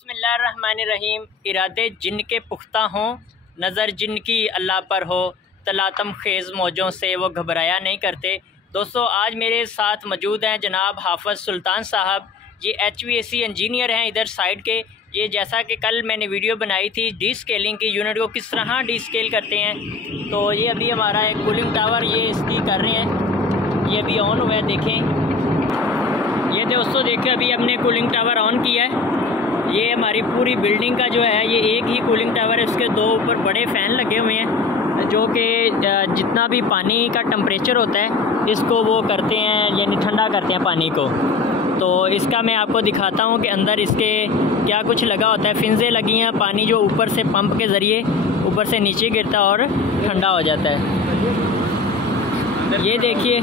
बिस्मिल्लाहिर्रहमानिर्रहीम। इरादे जिन के पुख्ता हों, नज़र जिन की अल्लाह पर हो, तलातम खेज़ मौजों से वो घबराया नहीं करते। दोस्तों, आज मेरे साथ मौजूद हैं जनाब हाफ़िज़ सुल्तान साहब। ये HVAC इंजीनियर हैं इधर साइड के। ये जैसा कि कल मैंने वीडियो बनाई थी डी स्केलिंग की, यूनिट को किस तरह डी स्केल करते हैं, तो ये अभी हमारा एक कूलिंग टावर ये इसकी कर रहे हैं। ये अभी ऑन हुआ है, देखें। ये दोस्तों देखिए, अभी हमने कूलिंग टावर ऑन किया है। ये हमारी पूरी बिल्डिंग का जो है, ये एक ही कूलिंग टावर है। इसके दो ऊपर बड़े फ़ैन लगे हुए हैं जो कि जितना भी पानी का टेम्परेचर होता है इसको वो करते हैं, यानी ठंडा करते हैं पानी को। तो इसका मैं आपको दिखाता हूँ कि अंदर इसके क्या कुछ लगा होता है। फिंज़ें लगी हैं, पानी जो ऊपर से पंप के ज़रिए ऊपर से नीचे गिरता है और ठंडा हो जाता है। ये देखिए,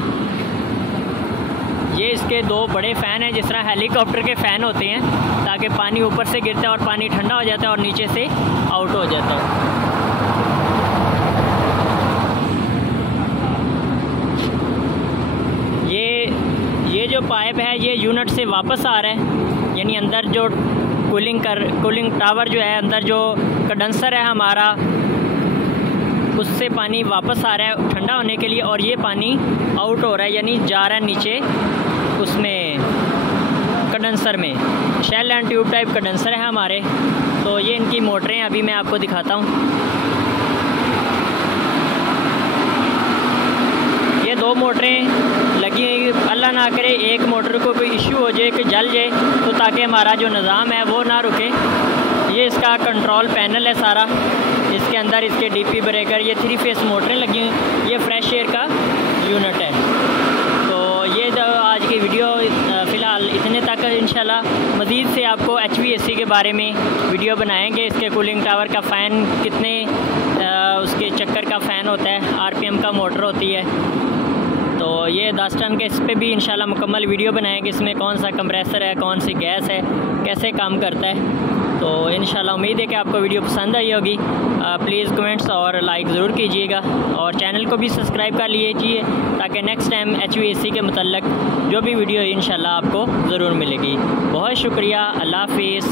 ये इसके दो बड़े फ़ैन हैं, जिस तरह हेलीकॉप्टर के फ़ैन होते हैं, ताकि पानी ऊपर से गिरता है और पानी ठंडा हो जाता है और नीचे से आउट हो जाता है। ये जो पाइप है ये यूनिट से वापस आ रहा है, यानी अंदर जो कूलिंग टावर जो है, अंदर जो कंडेंसर है हमारा, उससे पानी वापस आ रहा है ठंडा होने के लिए, और ये पानी आउट हो रहा है, यानी जा रहा है नीचे उसमें कंडेंसर में। Shell and tube type condenser है हमारे। तो ये इनकी मोटरें अभी मैं आपको दिखाता हूँ। ये दो मोटरें लगी हुई, अल्लाह ना करे एक मोटर को कोई इश्यू हो जाए कि जल जाए, तो ताकि हमारा जो निज़ाम है वो ना रुके। ये इसका कंट्रोल पैनल है सारा, इसके अंदर इसके DP ब्रेकर, ये 3 फेस मोटरें लगी हुई। ये फ्रेश एयर का यूनिट है। तो ये जो आज की वीडियो फ़िलहाल इतने तक, इंशाल्लाह मज़ीद से आपको HVAC के बारे में वीडियो बनाएंगे। इसके कूलिंग टावर का फ़ैन कितने उसके चक्कर का फ़ैन होता है, RPM का मोटर होती है। तो ये 10 टन के, इस पर भी इंशाल्लाह मुकम्मल वीडियो बनाएंगे। इसमें कौन सा कंप्रेसर है, कौन सी गैस है, कैसे काम करता है। तो इंशाल्लाह उम्मीद है कि आपको वीडियो पसंद आई होगी। प्लीज़ कमेंट्स और लाइक ज़रूर कीजिएगा, और चैनल को भी सब्सक्राइब कर लीजिए, ताकि नेक्स्ट टाइम HVAC के मुतल्लक जो भी वीडियो इंशाल्लाह आपको ज़रूर मिलेगी। बहुत शुक्रिया। अल्लाह हाफ़िज़।